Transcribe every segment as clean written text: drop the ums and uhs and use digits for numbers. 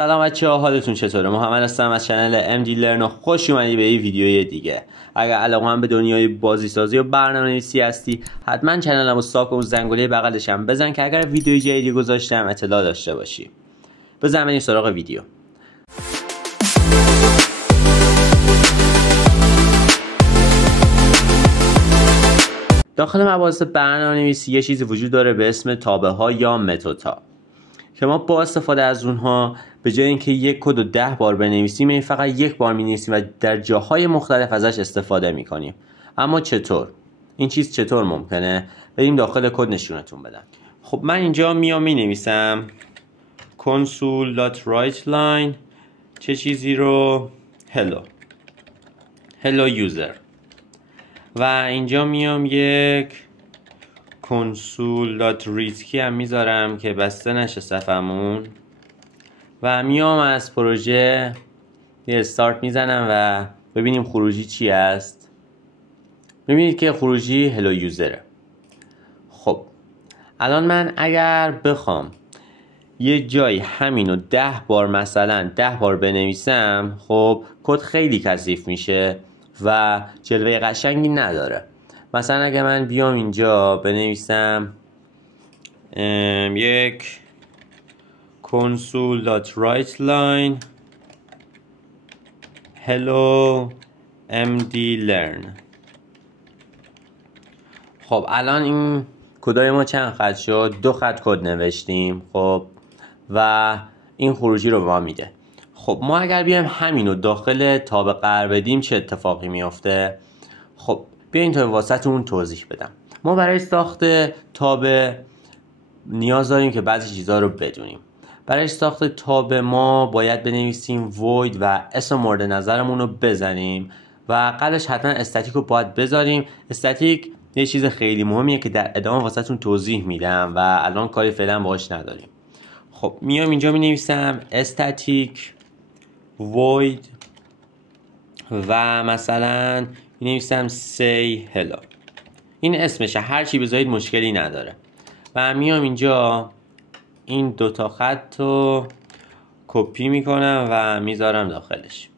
سلام بچه‌ها، حالتون چطوره؟ محمد هستم از کانال MD Learn. خوش اومدی به این ویدیوی دیگه. اگر علاقه‌مند به دنیای بازیسازی و برنامه‌نویسی هستی، حتما کانالمو ساب کن و زنگوله بغلش هم بزن که اگر ویدیوی جدیدی گذاشتم اطلاع داشته باشی. بزن بریم سراغ ویدیو. داخل مباحث برنامه‌نویسی یه چیزی وجود داره به اسم تابع‌ها یا متدها که ما با استفاده از اونها به جای اینکه یک کد رو 10 بار بنویسیم این فقط یک بار می‌نویسیم و در جاهای مختلف ازش استفاده می‌کنیم. اما چطور؟ این چیز چطور ممکنه؟ بریم داخل کد نشونتون بدم. خب من اینجا میام می‌نویسم console.writeLine چه چیزی رو hello user و اینجا میام یک console.readkey هم میذارم که بسته نشه صفحمون و میام از پروژه یه استارت میزنم و ببینیم خروجی چی است. ببینید که خروجی hello user. خب الان من اگر بخوام یه جای همینو 10 بار مثلا 10 بار بنویسم، خب کد خیلی کثیف میشه و جلوه قشنگی نداره. مثلا اگه من بیام اینجا بنویسم یک console.writeLine hello MD Learn. خب الان این کدای ما چند خط شد؟ 2 خط کد نوشتیم. خب و این خروجی رو به ما میده. خب ما اگر بیایم همینو داخل تاب قرار بدیم چه اتفاقی میافته؟ خب بیاین تا واسطون توضیح بدم. ما برای ساخت تاب نیاز داریم که بعضی چیزها رو بدونیم. برای ساخت تاب ما باید بنویسیم void و اسم مورد نظرمون رو بزنیم و قبلش حتما استاتیک رو باید بذاریم. استاتیک یه چیز خیلی مهمیه که در ادامه واسطون توضیح میدم و الان کاری فعلا باهاش نداریم. خب میام اینجا مینویسم static void و مثلا مینویسم say hello. این اسمشه، هر چی بذارید مشکلی نداره. و میام اینجا این 2 تا خط رو کپی میکنم و میذارم داخلش.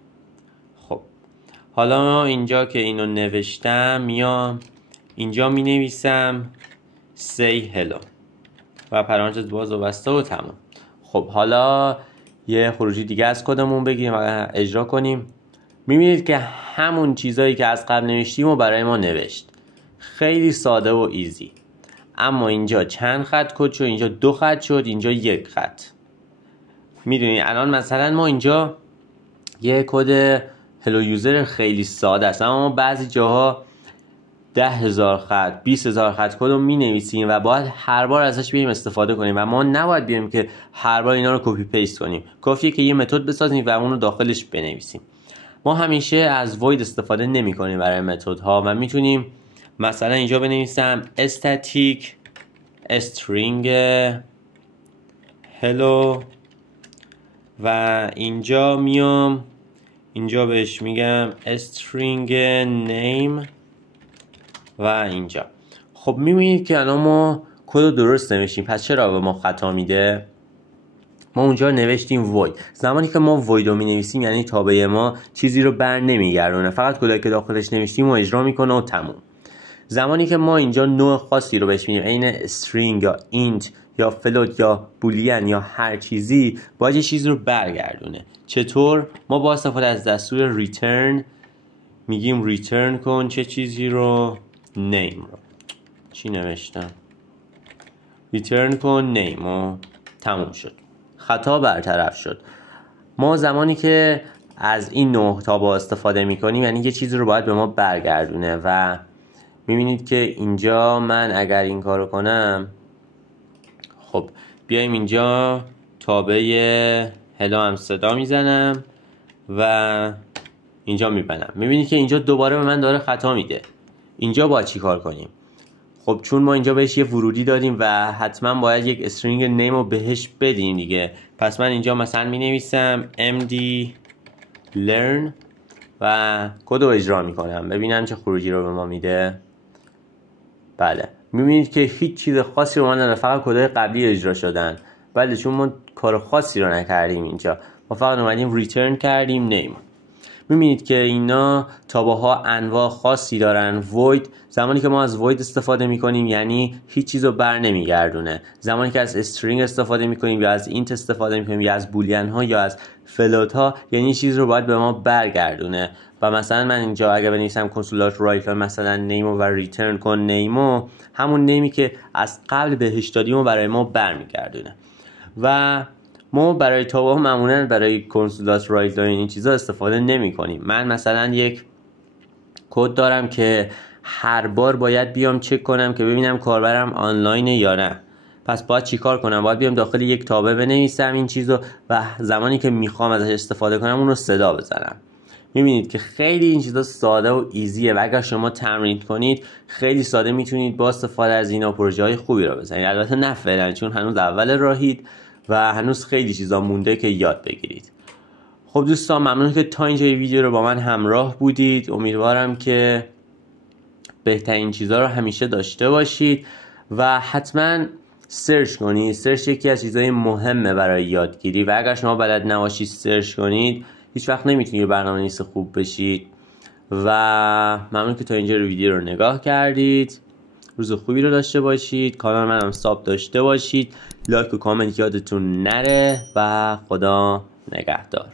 خب حالا اینجا که اینو نوشتم میام اینجا مینویسم say hello و پرانتز باز و بسته و تمام. خب حالا یه خروجی دیگه از کدمون بگیریم و اجرا کنیم. میبینید که همون چیزایی که از قبل نوشتیم و برای ما نوشت. خیلی ساده و ایزی. اما اینجا چند خط کد شد؟ اینجا 2 خط شد، اینجا 1 خط. میدونید الان مثلا ما اینجا یه کد hello user خیلی ساده است، اما ما بعضی جاها 10,000 خط 20,000 خط کد رو می نویسیم و باید هر بار ازش بیایم استفاده کنیم و ما نباید بیایم که هر بار اینا رو کپی پیست کنیم. کافیه که یه متد بسازیم و اون رو داخلش بنویسیم. ما همیشه از void استفاده نمی کنیم برای متدها و میتونیم مثلا اینجا بنویسم static string hello و اینجا میام اینجا بهش میگم string name و اینجا. خب میبینید که الان ما کد رو درست نوشتیم. پس چرا به ما خطا میده؟ ما اونجا نوشتیم void. زمانی که ما void رو مینویسیم یعنی تابع ما چیزی رو بر نمیگردونه، فقط کدایی که داخلش نوشتیم رو اجرا میکنه و تموم. زمانی که ما اینجا نوع خاصی رو بهش میدیم، عین string یا int یا float یا boolean یا هر چیزی، باید یه چیزی رو برگردونه. چطور؟ ما با استفاده از دستور return میگیم return کن چه چیزی رو؟ name رو. چی نوشتم؟ return کن name و تموم شد. خطا برطرف شد. ما زمانی که از این نوع تابع استفاده میکنیم یعنی یه چیزی رو باید به ما برگردونه و میبینید که اینجا من اگر این کارو کنم، خب بیایم اینجا تابع hello هم صدا میزنم و اینجا میبنم. میبینید که اینجا دوباره به من داره خطا میده. اینجا باید چی کار کنیم؟ خب چون ما اینجا بهش یه ورودی دادیم و حتما باید یک استرینگ نیم رو بهش بدیم دیگه. پس من اینجا مثلا می نویسم MD Learn و کد رو اجرا می کنم. ببینم چه خروجی رو به ما میده. بله میبینید که هیچ چیز خاصی رو من نداره، فقط کدهای قبلی اجرا شدن بله، چون ما کار خاصی رو نکردیم اینجا، ما فقط اومدیم ریترن کردیم نیم. میبینید که اینا تابه ها انواع خاصی دارن. void، زمانی که ما از void استفاده میکنیم یعنی هیچ چیز رو بر نمیگردونه. زمانی که از string استفاده میکنیم یا از int استفاده میکنیم یا از بولیان ها یا از فلوت ها، یعنی چیز رو باید به ما برگردونه. و مثلا من اینجا اگه بنویسم کنسولات رایت مثلا نیمو و ریترن کن نیمو، همون نیمی که از قبل بهش دادیم برای ما برمیگردونه. و ما برای تابه ها معمولا برای کنسولات رایت لاین این چیزا استفاده نمی کنیم. من مثلا یک کد دارم که هر بار باید بیام چک کنم که ببینم کاربرم آنلاینه یا نه. پس باید چیکار کنم؟ باید بیام داخل یک تابه بنویسم این چیزو و زمانی که میخوام ازش استفاده کنم اون رو صدا بزنم. میبینید که خیلی این چیزا ساده و ایزیه و اگر شما تمرین کنید خیلی ساده میتونید با استفاده از اینا پروژه های خوبی رو بزنید. البته نه فعلا، چون هنوز اول راهید و هنوز خیلی چیزا مونده که یاد بگیرید. خب دوستان، ممنون که تا اینجای ویدیو رو با من همراه بودید. امیدوارم که بهترین چیزا رو همیشه داشته باشید و حتما سرچ کنید. سرچ یکی از چیزهای مهمه برای یادگیری و اگر شما بلد نباشید سرچ کنید هیچ وقت نمیتونید برنامه‌نویس خوب بشید. و ممنون که تا اینجا ویدیو رو نگاه کردید. روز خوبی رو داشته باشید. کانال منم ساب داشته باشید. لایک و کامنت یادتون نره و خدا نگهدار.